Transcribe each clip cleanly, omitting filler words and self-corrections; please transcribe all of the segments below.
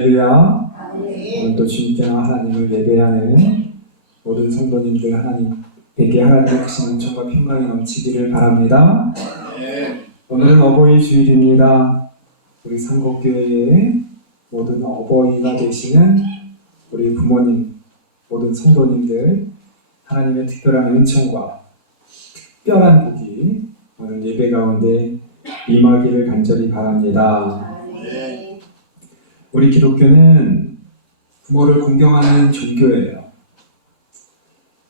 할렐루야. 오늘도 주님께 하나님을 예배하는 모든 성도님들 하나님에게 하나님의 크신 은총과 평강이 넘치기를 바랍니다. 오늘은 어버이 주일입니다. 우리 삼곡교회의 모든 어버이가 되시는 우리 부모님, 모든 성도님들 하나님의 특별한 은총과 특별한 복이 오늘 예배 가운데 임하기를 간절히 바랍니다. 우리 기독교는 부모를 공경하는 종교예요.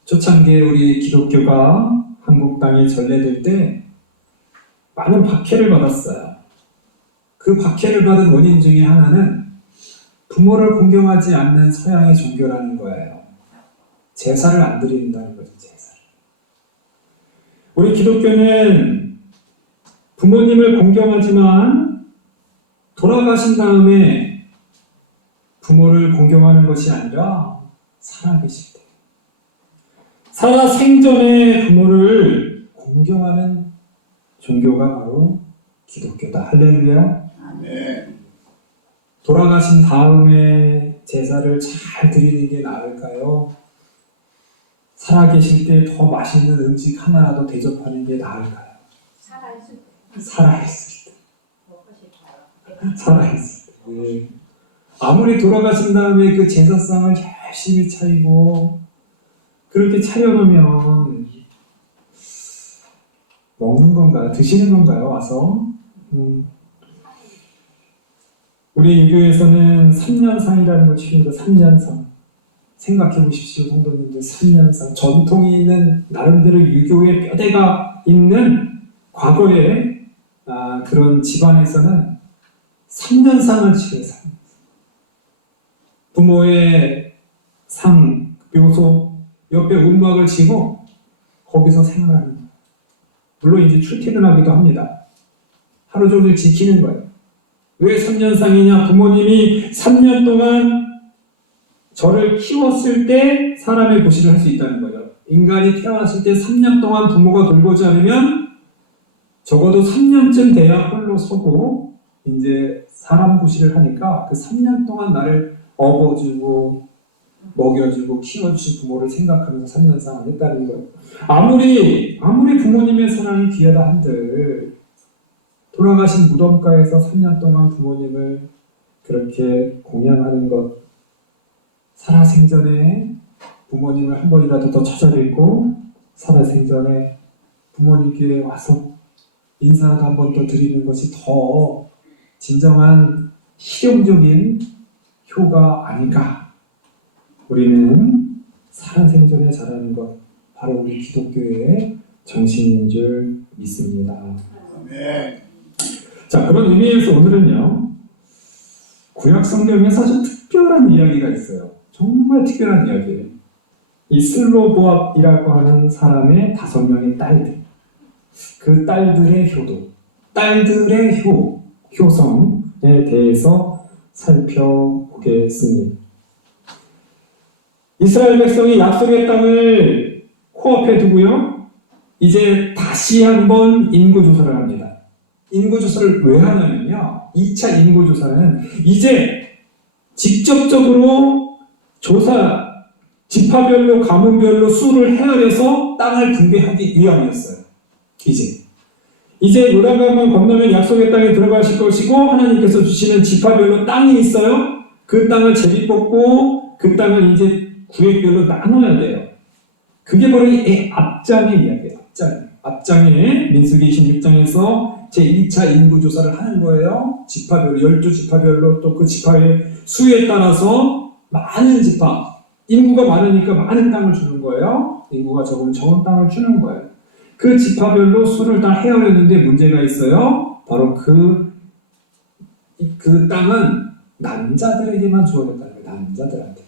초창기에 우리 기독교가 한국 땅에 전래될 때 많은 박해를 받았어요. 그 박해를 받은 원인 중에 하나는 부모를 공경하지 않는 서양의 종교라는 거예요. 제사를 안 드린다는 거죠, 제사를. 우리 기독교는 부모님을 공경하지만 돌아가신 다음에 부모를 공경하는 것이 아니라 살아계실 때, 살아 생전에 부모를 공경하는 종교가 바로 기독교다. 할렐루야. 돌아가신 다음에 제사를 잘 드리는 게 나을까요? 살아계실 때 더 맛있는 음식 하나라도 대접하는 게 나을까요? 살아있을 때. 살아있을 때. 네. 아무리 돌아가신 다음에 그 제사상을 열심히 차리고 그렇게 차려놓으면 먹는 건가요? 드시는 건가요? 와서? 우리 유교에서는 3년상이라는 걸 취합니다. 3년상. 생각해 보십시오, 성도님들. 3년상. 전통이 있는 나름대로 유교의 뼈대가 있는 과거의 그런 집안에서는 3년상을 취해서 부모의 상, 묘소 옆에 움막을 치고 거기서 생활하는 거예요. 물론 이제 출퇴근하기도 합니다. 하루 종일 지키는 거예요. 왜 3년상이냐? 부모님이 3년 동안 저를 키웠을 때 사람의 고시를 할 수 있다는 거죠. 인간이 태어났을 때 3년 동안 부모가 돌보지 않으면 적어도 3년쯤 돼야 홀로 서고 이제 사람 고시를 하니까 그 3년 동안 나를 업어주고 먹여주고 키워주신 부모를 생각하면서 3년상을 했다는 거예요. 아무리 부모님의 사랑이 귀하다 한들 돌아가신 무덤가에서 3년 동안 부모님을 그렇게 공양하는 것, 살아생전에 부모님을 한 번이라도 더 찾아뵙고 살아생전에 부모님께 와서 인사도 한 번 더 드리는 것이 더 진정한 실용적인 효가 아닌가. 우리는 살아생전에 잘하는 것, 바로 우리 기독교의 정신인 줄 믿습니다. 자, 그런 의미에서 오늘은요, 구약 성경에 사실 특별한 이야기가 있어요. 정말 특별한 이야기예요. 이 슬로보압이라고 하는 사람의 5명의 딸들, 그 딸들의 효도, 딸들의 효성에 대해서 살펴보겠습니다. 이스라엘 백성이 약속의 땅을 코앞에 두고요, 이제 다시 한번 인구조사를 합니다. 인구조사를 왜 하냐면요, 2차 인구조사는 이제 직접적으로 지파별로 가문별로 수를 헤아려서 땅을 분배하기 위함이었어요. 이제 요단강만 건너면 약속의 땅에 들어가실 것이고 하나님께서 주시는 지파별로 땅이 있어요. 그 땅을 제비뽑고 그 땅을 이제 구획별로 나눠야 돼요. 그게 바로 이 앞장의 이야기예요. 앞장에 민수기 26장에서 제2차 인구조사를 하는 거예요. 지파별로, 12지파별로 또 그 지파의 수에 따라서 많은 지파, 인구가 많으니까 많은 땅을 주는 거예요. 인구가 적으면 적은 땅을 주는 거예요. 그 지파별로 수를 다 헤아렸는데 문제가 있어요. 바로 그 땅은 남자들에게만 주어졌다는 거예요. 남자들한테.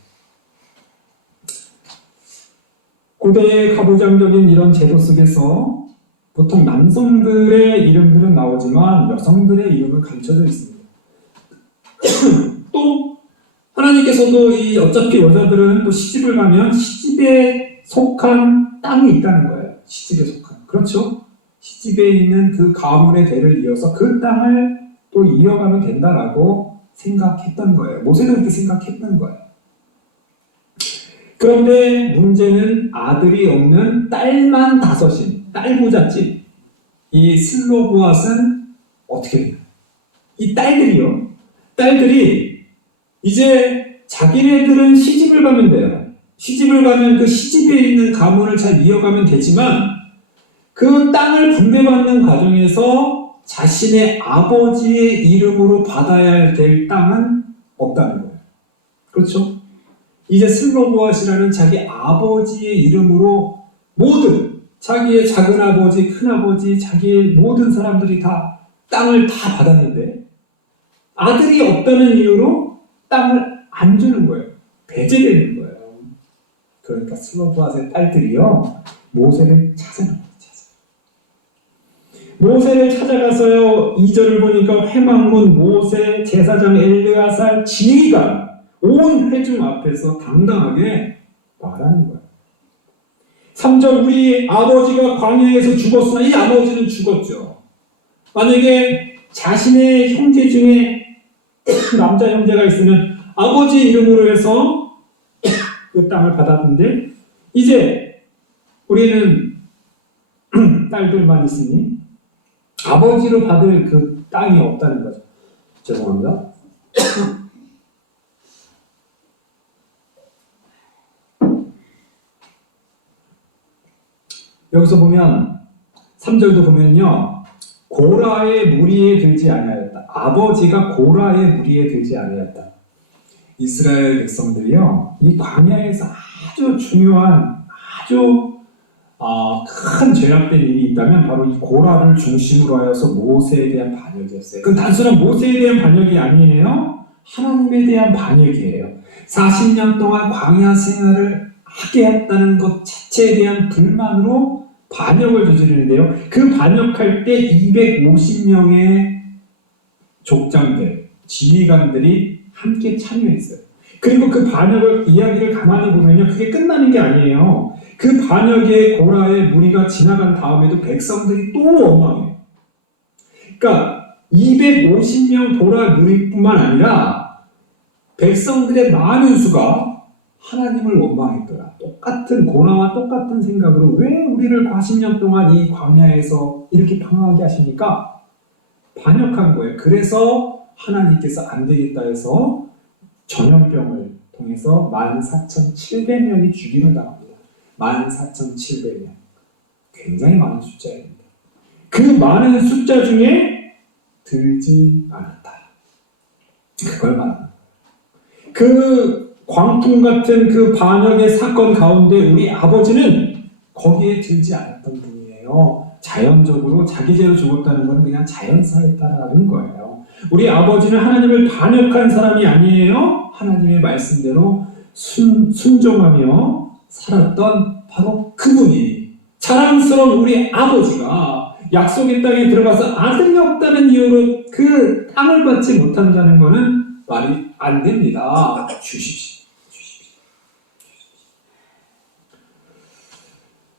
고대의 가부장적인 이런 제도 속에서 보통 남성들의 이름들은 나오지만 여성들의 이름은 감춰져 있습니다. 또 하나님께서도 어차피 여자들은 또 시집을 가면 시집에 속한 땅이 있다는 거예요. 시집에 속한. 그렇죠? 시집에 있는 그 가문의 대를 이어서 그 땅을 또 이어가면 된다라고 생각했던 거예요. 모세도 그렇게 생각했던 거예요. 그런데 문제는 아들이 없는 딸만 다섯인 딸부잣집 이 슬로보앗은 어떻게 돼요? 이 딸들이 이제 자기네들은 시집을 가면 돼요. 시집을 가면 그 시집에 있는 가문을 잘 이어가면 되지만 그 땅을 분배받는 과정에서 자신의 아버지의 이름으로 받아야 될 땅은 없다는 거예요. 그렇죠? 이제 슬로보앗이라는 자기 아버지의 이름으로 모든 자기의 작은아버지, 큰아버지, 자기의 모든 사람들이 다 땅을 다 받았는데 아들이 없다는 이유로 땅을 안 주는 거예요. 배제되는 거예요. 그러니까 슬로보앗의 딸들이요 모세를 찾아갑니다. 모세를 찾아가서요 2절을 보니까 회막문 모세, 제사장 엘르아살, 지휘관 온 회중 앞에서 당당하게 말하는 거예요. 3절 우리 아버지가 광야에서 죽었으나 이 아버지는 죽었죠. 만약에 자신의 형제 중에 남자 형제가 있으면 아버지 이름으로 해서 그 땅을 받았는데 이제 우리는 딸들만 있으니 아버지로 받을 그 땅이 없다는 거죠. 죄송합니다. 여기서 보면 3절도 보면요. 고라의 무리에 들지 아니하였다. 아버지가 고라의 무리에 들지 아니하였다. 이스라엘 백성들이요. 이 광야에서 아주 중요한 아주 큰 죄악된 일이 있다면 바로 이 고라를 중심으로 하여서 모세에 대한 반역이었어요. 그건 단순한 모세에 대한 반역이 아니에요. 하나님에 대한 반역이에요. 40년 동안 광야 생활을 하게 했다는 것 자체에 대한 불만으로 반역을 저지르는데요. 그 반역할 때 250명의 족장들, 지휘관들이 함께 참여했어요. 그리고 그 반역을 이야기를 가만히 보면요. 그게 끝나는 게 아니에요. 그 반역의 고라의 무리가 지나간 다음에도 백성들이 또 원망해요. 그러니까 250명 고라 무리뿐만 아니라 백성들의 많은 수가 하나님을 원망했더라. 똑같은 고라와 똑같은 생각으로 왜 우리를 40년 동안 이 광야에서 이렇게 방황하게 하십니까? 반역한 거예요. 그래서 하나님께서 안 되겠다 해서 전염병을 통해서 14,700명이 죽임을 당합니다. 14,700명. 굉장히 많은 숫자입니다. 그 많은 숫자 중에 들지 않았다. 그걸 말합니다. 그 광풍 같은 그 반역의 사건 가운데 우리 아버지는 거기에 들지 않았던 분이에요. 자연적으로 자기 죄로 죽었다는 건 그냥 자연사에 따라가는 거예요. 우리 아버지는 하나님을 반역한 사람이 아니에요. 하나님의 말씀대로 순종하며 살았던 바로 그분이 자랑스러운 우리 아버지가 약속의 땅에 들어가서 아들이 없다는 이유로 그 땅을 받지 못한다는 것은 말이 안 됩니다. 주십시오.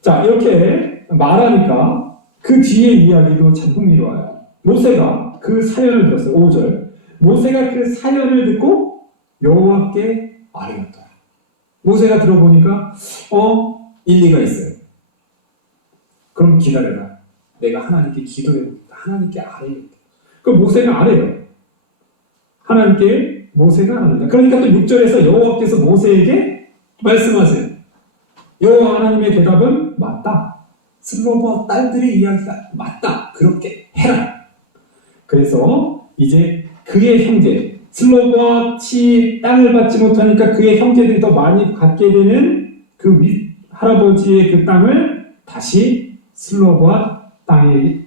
자, 이렇게 말하니까 그 뒤에 이야기도 참 흥미로워요. 모세가 그 사연을 들었어요. 5절. 모세가 그 사연을 듣고 여호와께 아뢰었더라. 모세가 들어보니까 일리가 있어요. 그럼 기다려라. 내가 하나님께 기도해보겠다. 하나님께 아뢰겠다. 그럼 모세가 아뢰요. 하나님께 모세가 아뢰다. 그러니까 또 6절에서 여호와께서 모세에게 말씀하세요. 여호와 하나님의 대답은 맞다. 슬로보아 딸들의 이야기가 맞다. 그렇게 해라. 그래서 이제 그의 형제 슬로보아치 땅을 받지 못하니까 그의 형제들이 더 많이 갖게 되는 그 할아버지의 그 땅을 다시 슬로보아 땅에게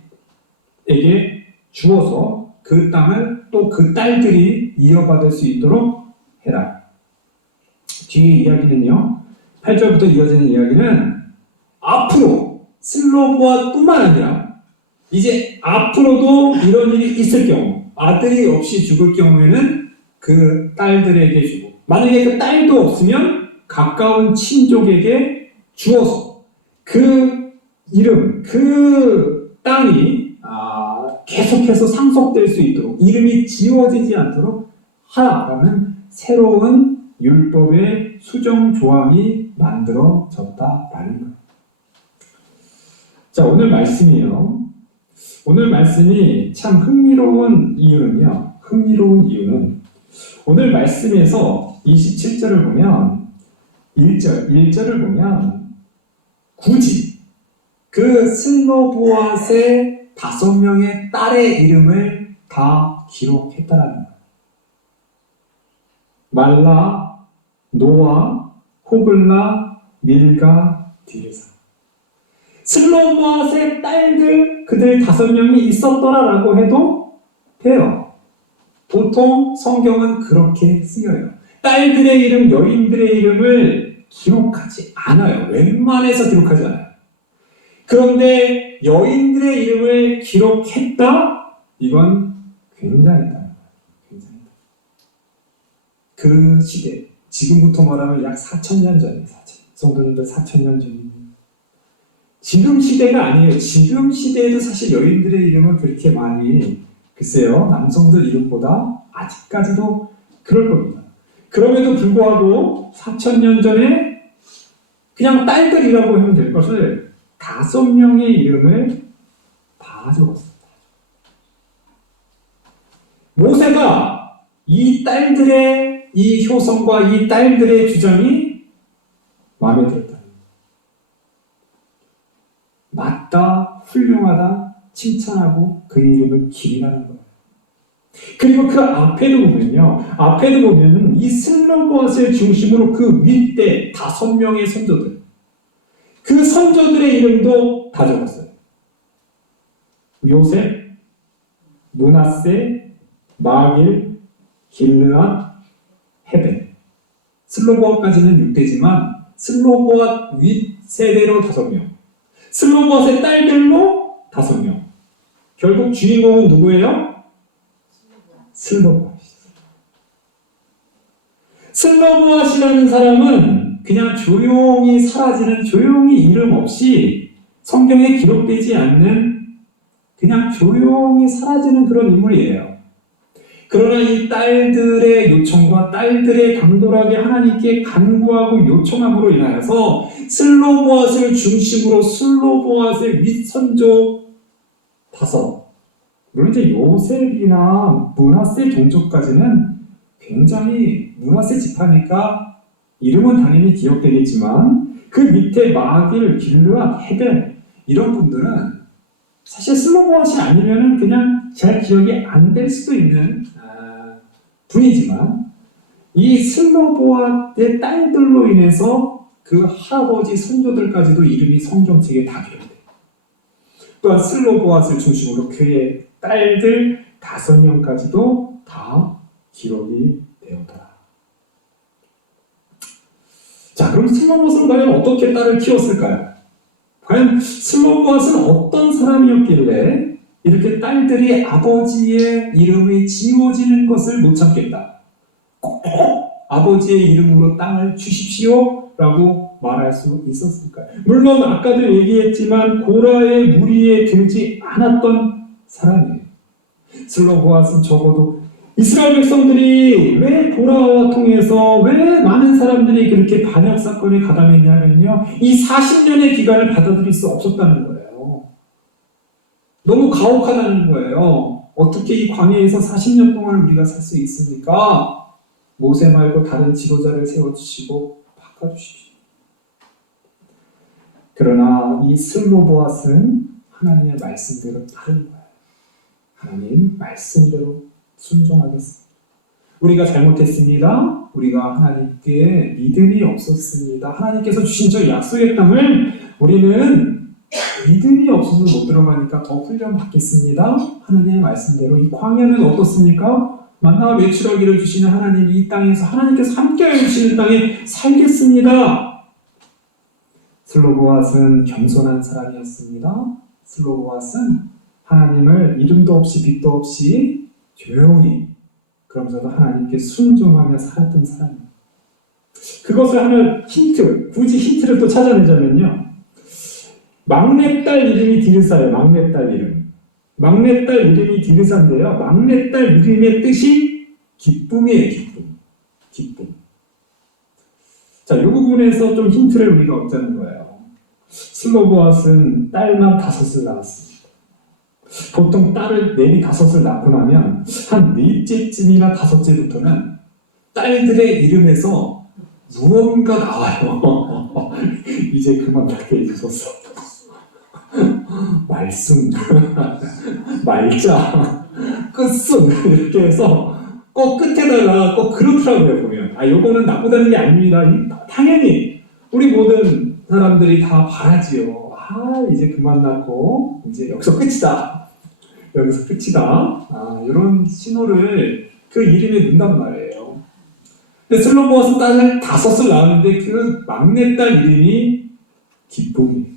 주어서 그 땅을 또 그 딸들이 이어받을 수 있도록 해라. 뒤에 이야기는요. 8절부터 이어지는 이야기는 앞으로 슬로보아뿐만 아니라 이제 앞으로도 이런 일이 있을 경우 아들이 없이 죽을 경우에는 그 딸들에게 주고 만약에 그 딸도 없으면 가까운 친족에게 주어서 그 이름, 그 땅이 계속해서 상속될 수 있도록 이름이 지워지지 않도록 하라는 새로운 율법의 수정 조항이 만들어졌다라는 거예요. 자, 오늘 말씀이요. 오늘 말씀이 참 흥미로운 이유는요. 오늘 말씀에서 27절을 보면 1절을 보면 굳이 그 슬로보앗의 5명의 딸의 이름을 다 기록했다라는 거예요. 말라, 노아, 호글라, 밀가, 디르사. 슬로보앗의 딸들, 그들 5명이 있었더라라고 해도 돼요. 보통 성경은 그렇게 쓰여요. 딸들의 이름, 여인들의 이름을 기록하지 않아요. 웬만해서 기록하지 않아요. 그런데 여인들의 이름을 기록했다? 이건 굉장히다. 그 시대, 지금부터 말하면 약 4,000년 전이에요. 성도님들 4,000년 전입니다. 지금 시대가 아니에요. 지금 시대에도 사실 여인들의 이름은 그렇게 많이, 글쎄요, 남성들 이름보다 아직까지도 그럴 겁니다. 그럼에도 불구하고 4,000년 전에 그냥 딸들이라고 하면 될 것을 5명의 이름을 다 적었습니다. 모세가 이 딸들의 이 효성과 이 딸들의 주장이 마음에 들었다. 맞다, 훌륭하다, 칭찬하고 그 이름을 기리라는 거예요. 그리고 그 앞에도 보면은 이 슬로보앗을 중심으로 그 윗대 5명의 선조들, 그 선조들의 이름도 다 적었어요. 요셉, 므낫세, 마길, 길르앗, 헤벨. 슬로보앗까지는 6대지만 슬로보앗 윗세대로 5명, 슬로보앗의 딸들로 5명. 결국 주인공은 누구예요? 슬로보앗이라는 사람은 그냥 조용히 사라지는, 조용히 이름 없이 성경에 기록되지 않는, 그냥 조용히 사라지는 그런 인물이에요. 그러나 이 딸들의 요청과 딸들의 당돌하게 하나님께 간구하고 요청함으로 인하여서 슬로보앗을 중심으로 슬로보앗의 윗선조 5, 물론 이제 요셉이나 므낫세 종족까지는 굉장히, 므낫세 지파니까 이름은 당연히 기억되겠지만 그 밑에 마길, 길르앗, 헤벨 이런 분들은 사실 슬로보앗이 아니면은 그냥 잘 기억이 안 될 수도 있는 분이지만 이 슬로보앗의 딸들로 인해서 그 할아버지 선조들까지도 이름이 성경책에 다 기록돼요. 또한 슬로보앗을 중심으로 그의 딸들 5명까지도 다 기록이 되었더라. 자, 그럼 슬로보앗은 과연 어떻게 딸을 키웠을까요? 과연 슬로보앗은 어떤 사람이었길래 이렇게 딸들이 아버지의 이름이 지워지는 것을 못 참겠다, 꼭 아버지의 이름으로 땅을 주십시오 라고 말할 수 있었을까요? 물론 아까도 얘기했지만 고라의 무리에 들지 않았던 사람이에요. 슬로보앗은 적어도 이스라엘 백성들이 왜 고라와 통해서 왜 많은 사람들이 그렇게 반역 사건에 가담했냐면요, 이 40년의 기간을 받아들일 수 없었다는 거예요. 너무 가혹하다는 거예요. 어떻게 이 광야에서 40년 동안 우리가 살 수 있습니까? 모세 말고 다른 지도자를 세워주시고 바꿔주십시오. 그러나 이 슬로보앗은 하나님의 말씀대로 따른 거예요. 하나님 말씀대로 순종하겠습니다. 우리가 잘못했습니다. 우리가 하나님께 믿음이 없었습니다. 하나님께서 주신 저 약속의 땅을 우리는 믿음이 없어서 못 들어가니까 더 훈련 받겠습니다. 하나님의 말씀대로. 이 광야는 어떻습니까? 만나와 메추라기를 주시는 하나님, 이 땅에서 하나님께서 함께해 주시는 땅에 살겠습니다. 슬로보앗은 겸손한 사람이었습니다. 슬로보앗은 하나님을 이름도 없이 빛도 없이 조용히, 그러면서도 하나님께 순종하며 살았던 사람입니다. 그것을 하나 굳이 힌트를 또 찾아내자면요, 막내딸 이름이 디르사예요. 막내딸 이름이 디르사인데요, 막내딸 이름의 뜻이 기쁨이에요, 기쁨. 기쁨. 자, 이 부분에서 좀 힌트를 우리가 얻자는 거예요. 슬로보앗은 딸만 5을 낳았습니다. 보통 딸을 4, 5을 낳고 나면 한 4째쯤이나 5째부터는 딸들의 이름에서 무언가 나와요. 이제 그만 낳게 해주소서. 말씀, 말자, 끝순 이렇게 해서 꼭 끝에다가 꼭 그렇더라고요, 보면. 요거는 나쁘다는 게 아닙니다. 당연히 우리 모든 사람들이 다 바라지요. 이제 그만 낳고 이제 여기서 끝이다. 여기서 끝이다. 이런 신호를 그 이름에 넣는단 말이에요. 근데 슬로보아스 딸을 5을 낳았는데 그 막내딸 이름이 기쁨이에요.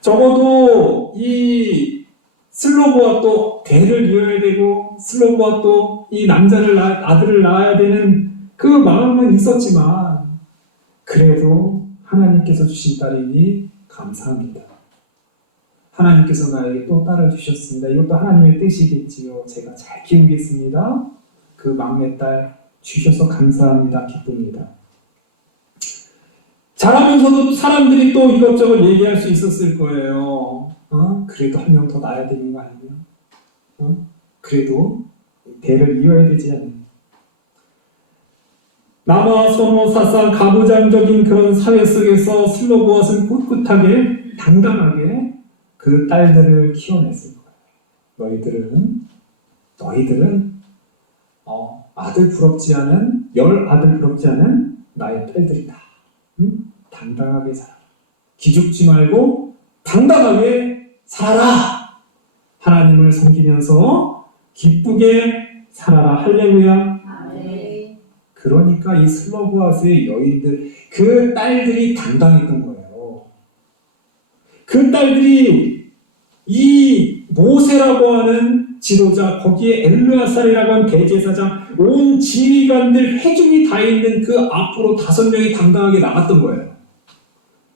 적어도 이 슬로보아도 대를 이어야 되고 슬로보아도 이 아들을 낳아야 되는 그 마음은 있었지만 그래도 하나님께서 주신 딸이니 감사합니다. 하나님께서 나에게 또 딸을 주셨습니다. 이것도 하나님의 뜻이겠지요. 제가 잘 키우겠습니다. 그 막내딸 주셔서 감사합니다. 기쁩니다. 자라면서도 사람들이 또 이것저것 얘기할 수 있었을 거예요. 그래도 한 명 더 낳아야 되는 거 아니야? 그래도 대를 이어야 되지 않나? 남아 선호 사상 가부장적인 그런 사회 속에서 슬로보앗은 꿋꿋하게 당당하게 그 딸들을 키워냈을 거예요. 너희들은 아들 부럽지 않은 10아들 부럽지 않은 나의 딸들이다. 당당하게 살아라. 기죽지 말고 당당하게 살아라. 하나님을 섬기면서 기쁘게 살아라. 할렐루야. 아멘. 그러니까 이 슬로보아스의 여인들, 그 딸들이 당당했던 거예요. 그 딸들이 이 모세라고 하는 지도자, 거기에 엘르아살이라고 하는 대제사장, 온 지휘관들 회중이 다 있는 그 앞으로 5명이 당당하게 나갔던 거예요.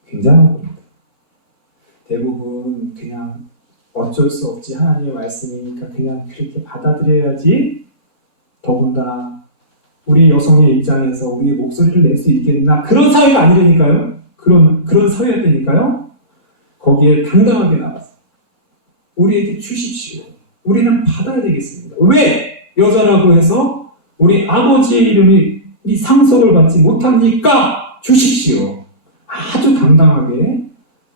굉장한 겁니다. 대부분 그냥 어쩔 수 없지, 하나님의 말씀이니까 그냥 그렇게 받아들여야지, 더군다나 우리 여성의 입장에서 우리의 목소리를 낼 수 있겠나, 그런 사회가 아니라니까요. 그런 사회였다니까요. 거기에 당당하게 나갔어요. 우리에게 주십시오. 우리는 받아야 되겠습니다. 왜? 여자라고 해서 우리 아버지의 이름이 상속을 받지 못합니까? 주십시오. 아주 당당하게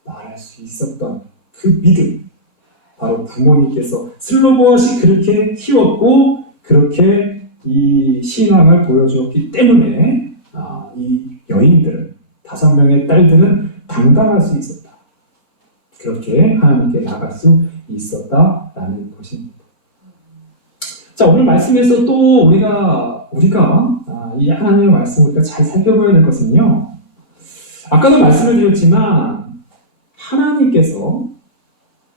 말할 수 있었던 그 믿음, 바로 부모님께서 슬로보앗이 그렇게 키웠고 그렇게 이 신앙을 보여주었기 때문에 이 여인들은, 5명의 딸들은 당당할 수 있었다. 그렇게 하나님께 나갈 수 있었다라는 것입니다. 자, 오늘 말씀에서 또 우리가 이 하나님의 말씀을 우리가 잘 살펴봐야 될 것은요, 아까도 말씀을 드렸지만 하나님께서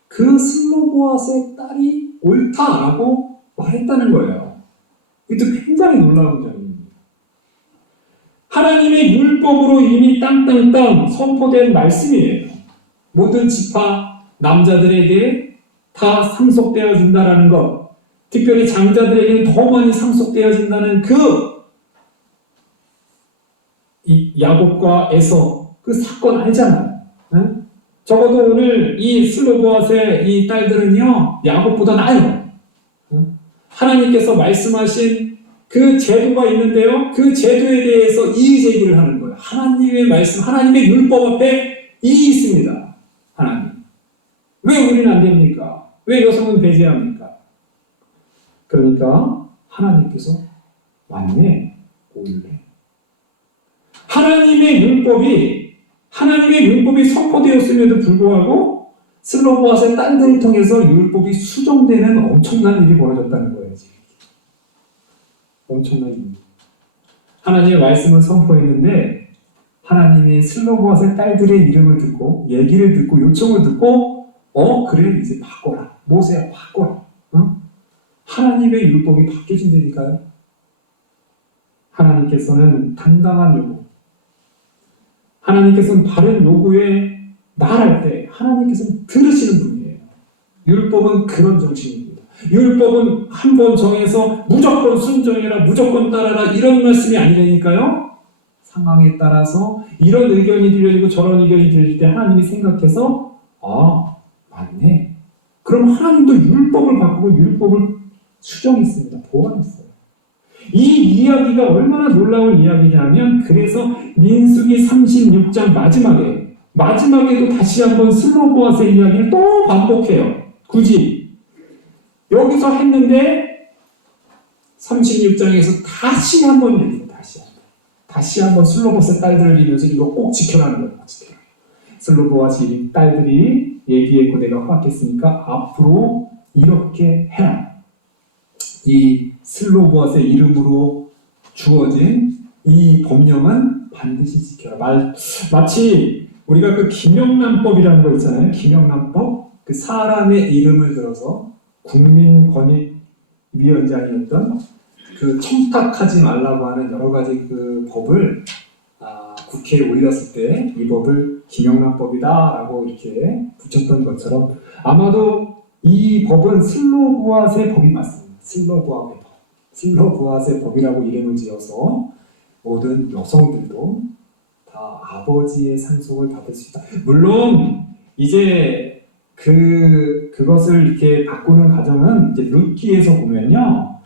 그 슬로보앗의 딸이 옳다라고 말했다는 거예요. 이것도 굉장히 놀라운 점입니다. 하나님의 율법으로 이미 땅땅땅 선포된 말씀이에요. 모든 지파 남자들에게 다 상속되어진다라는 것, 특별히 장자들에게는 더 많이 상속되어진다는 이 야곱과 에서 그 사건 알잖아요. 응? 적어도 오늘 이 슬로보앗의 이 딸들은요, 야곱보다 나아요. 응? 하나님께서 말씀하신 그 제도가 있는데요, 그 제도에 대해서 이의제기를 하는 거예요. 하나님의 말씀, 하나님의 율법 앞에 이의 있습니다. 하나님, 왜 우리는 안 됩니까? 왜 여성은 배제합니까? 그러니까 하나님께서 왔네, 올래. 하나님의 율법이 선포되었음에도 불구하고 슬로보앗의 딸들을 통해서 율법이 수정되는 엄청난 일이 벌어졌다는 거예요. 지금. 엄청난 일. 하나님의 말씀을 선포했는데 하나님이 슬로보앗의 딸들의 이름을 듣고, 얘기를 듣고, 요청을 듣고, 그래, 이제 바꿔라. 모세야, 바꿔라. 하나님의 율법이 바뀌어진다니까요. 하나님께서는 당당한 요구, 하나님께서는 바른 요구에 말할 때 하나님께서는 들으시는 분이에요. 율법은 그런 정신입니다. 율법은 한 번 정해서 무조건 순종해라, 무조건 따라라 이런 말씀이 아니라니까요. 상황에 따라서 이런 의견이 들려지고 저런 의견이 들릴 때 하나님이 생각해서 맞네. 그럼 하나님도 율법을 바꾸고 율법을 수정했습니다. 보완했어요. 이 이야기가 얼마나 놀라운 이야기냐면 그래서 민수기 36장 마지막에도 다시 한번 슬로보아스의 이야기를 또 반복해요. 굳이 여기서 했는데 36장에서 다시 한번 얘기해요. 다시 한번 슬로보아스 딸들을 이면서 이거 꼭 지켜라는 거예요. 슬로보아스 딸들이 얘기했고 내가 허락했으니까 앞으로 이렇게 해라. 이 슬로보아스의 이름으로 주어진 이 법령은 반드시 지켜라. 마치 우리가 그 김영란법이라는 거 있잖아요. 김영란법. 그 사람의 이름을 들어서 국민권익위원장이었던 그 청탁하지 말라고 하는 여러 가지 그 법을 국회에 올렸을 때 이 법을 김영란법이다라고 이렇게 붙였던 것처럼 아마도 이 법은 슬로보아스의 법이 맞습니다. 슬로보아스의 법이라고 이름을 지어서 모든 여성들도 다 아버지의 상속을 받을 수 있다. 물론 이제 그것을 이렇게 바꾸는 과정은 이제 룻기에서 보면요.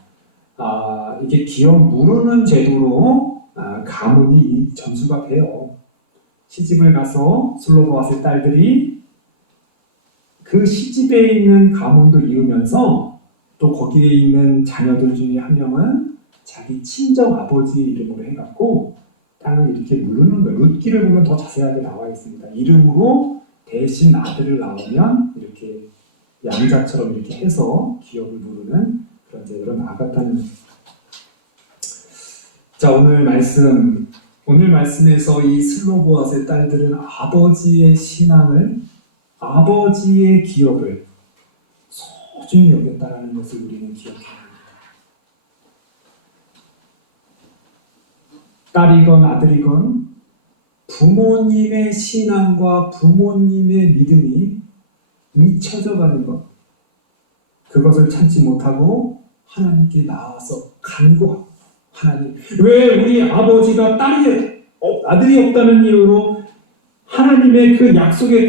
이게 기업 무르는 제도로 가문이 전수가 돼요. 시집을 가서 슬로보아스의 딸들이 그 시집에 있는 가문도 이루면서 또 거기에 있는 자녀들 중에 한 명은 자기 친정 아버지 이름으로 해갖고 땅을 이렇게 무르는 거예요. 룻기를 보면 더 자세하게 나와 있습니다. 이름으로 대신 아들을 낳으면 이렇게 양자처럼 이렇게 해서 기업을 무르는 그런 제도로 나아갔다는 거예요. 자, 오늘 말씀에서 이 슬로보아스의 딸들은 아버지의 신앙을, 아버지의 기업을 소중히 여겼다라는 것을 우리는 기억해야 합니다. 딸이건 아들이건 부모님의 신앙과 부모님의 믿음이 잊혀져가는 것, 그것을 참지 못하고 하나님께 나와서 간구하고, 하나님, 왜 우리 아버지가 아들이 없다는 이유로 하나님의 그 약속의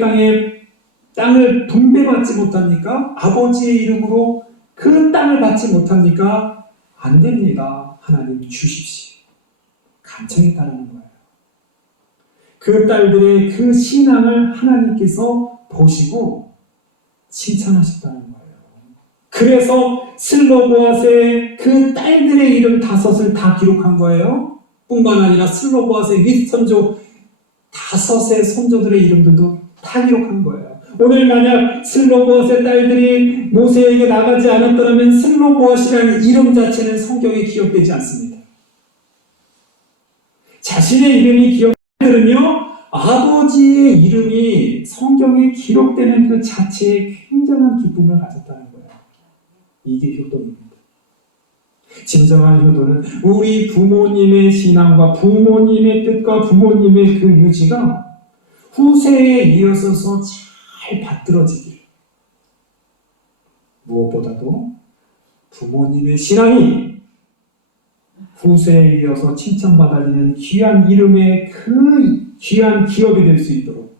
땅을 분배받지 못합니까? 아버지의 이름으로 그 땅을 받지 못합니까? 안 됩니다. 하나님 주십시오. 간청했다는 거예요. 그 딸들의 그 신앙을 하나님께서 보시고 칭찬하셨다는 거예요. 그래서 슬로보아스의 그 딸들의 이름 5을 다 기록한 거예요. 뿐만 아니라 슬로보아스의 윗선조 5의 선조들의 이름들도 다 기록한 거예요. 오늘 만약 슬로보아스의 딸들이 모세에게 나가지 않았더라면 슬로보아스라는 이름 자체는 성경에 기록되지 않습니다. 자신의 이름이 기록되면요, 아버지의 이름이 성경에 기록되는 그 자체에 굉장한 기쁨을 가졌다는 거예요. 이게 효도입니다. 진정한 효도는 우리 부모님의 신앙과 부모님의 뜻과 부모님의 그 유지가 후세에 이어서서 잘 받들어지길, 무엇보다도 부모님의 신앙이 후세에 이어서 칭찬받아지는 귀한 이름의 그 귀한 기업이 될 수 있도록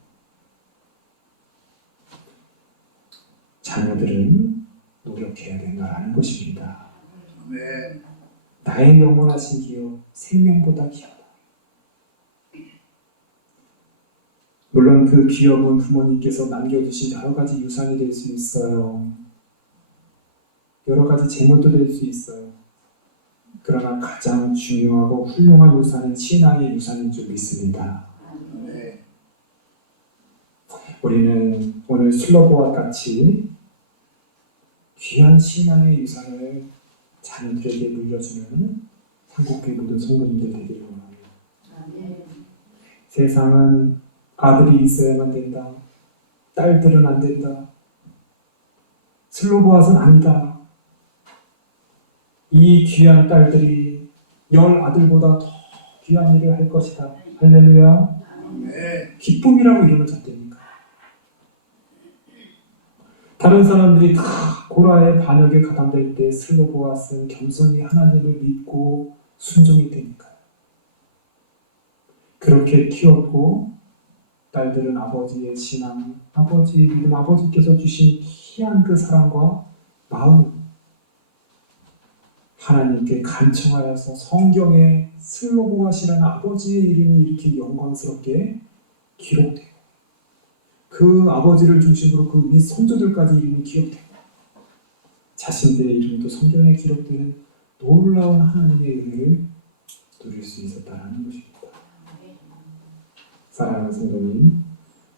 자녀들은 노력해야 된다는 것입니다. 네. 나의 영원하신 기업, 생명보다 귀하다. 물론 그 기업은 부모님께서 남겨주신 여러 가지 유산이 될 수 있어요. 여러 가지 재물도 될 수 있어요. 그러나 가장 중요하고 훌륭한 유산은 신앙의 유산인 줄 믿습니다. 네. 우리는 오늘 슬로보와 같이 귀한 신앙의 유산을 자녀들에게 물려주는 한국교회 모든 성도님들 되기를 원합니다. 세상은 아들이 있어야만 된다. 딸들은 안 된다. 슬로보아스는 아니다. 이 귀한 딸들이 10아들보다 더 귀한 일을 할 것이다. 할렐루야. 기쁨이라고 이름을 줬답니까? 다른 사람들이 다 고라의 반역에 가담될 때 슬로보아스는 겸손히 하나님을 믿고 순종이 되니까요. 그렇게 키웠고 딸들은 아버지의 신앙, 아버지의 믿음, 아버지께서 주신 희한 그 사랑과 마음을 하나님께 간청하여서 성경에 슬로보아시라는 아버지의 이름이 이렇게 영광스럽게 기록되고 그 아버지를 중심으로 그 윗 선조들까지 이름이 기록되고 자신들의 이름도 성경에 기록되는 놀라운 하나님의 은혜를 누릴 수 있었다는 것입니다. 사랑하는 성도님,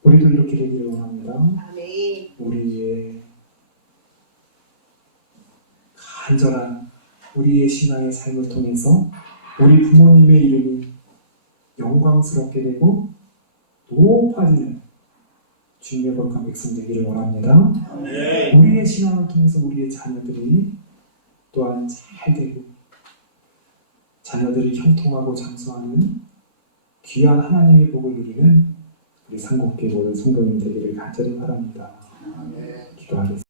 우리도 이렇게 되기를 원합니다. 아멘. 우리의 간절한 우리의 신앙의 삶을 통해서 우리 부모님의 이름이 영광스럽게 되고 높아지는 주님의 거룩한 백성 되기를 원합니다. 우리의 신앙을 통해서 우리의 자녀들이 또한 잘 되고 자녀들이 형통하고 장수하는 귀한 하나님의 복을 누리는 우리 상곡교회 모든 성도님 되기를 간절히 바랍니다. 기도하겠습니다.